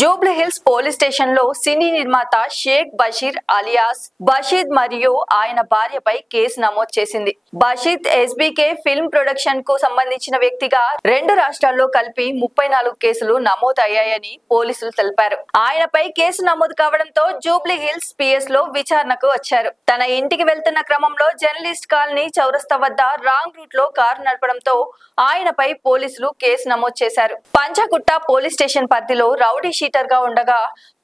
Jubilee hills police station లో సినీ నిర్మాత Sheikh Basheer alias Basheed మరియు ఆయన భార్యపై కేసు నమోదు చేసింది. బషీద్ ఎస్బీకే ఫిల్మ్ ప్రొడక్షన్ కు సంబంధించిన వ్యక్తిగా రెండు రాష్ట్రాల్లో కలిపి 34 కేసులు నమోదు అయ్యాయని పోలీసులు తెలిపారు. ఆయనపై కేసు నమోదు కావడంతో జూబ్లీ హిల్స్ పిఎస్ లో విచారణకు వచ్చారు. తన ఇంటికి వెళ్తున్న క్రమంలో జర్నలిస్ట్ కాలనీ చౌరస్తా వద్ద రాంగ్ రూట్ లో కారు నడపడంతో ఆయనపై పోలీసులు కేసు నమోదు చేశారు. పంచగుట్ట పోలీస్ స్టేషన్ పరిధిలో రౌడీ షీటర్ గా ఉండగా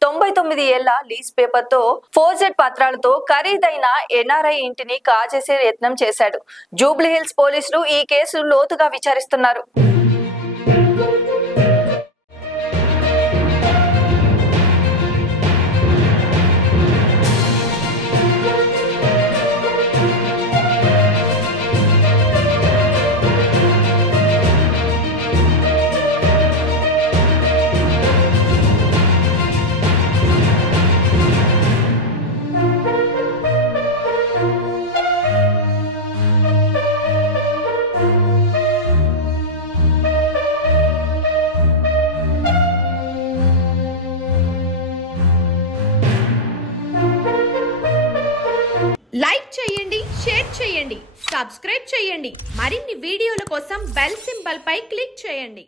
99 ఏళ్ల లీజ్ పేపర్ తో ఫోర్జెడ్ పత్రాలతో ఖరీదైన ఎన్ఆర్ఐ ఇంటిని కాజేసే యత్నం చేశాడు. జూబ్లీ హిల్స్ పోలీసులు ఈ కేసు లోతుగా విచారిస్తున్నారు. లైక్ చేయండి, షేర్ చేయండి, సబ్స్క్రైబ్ చేయండి. మరిన్ని వీడియోల కోసం బెల్ సింబల్ పై క్లిక్ చేయండి.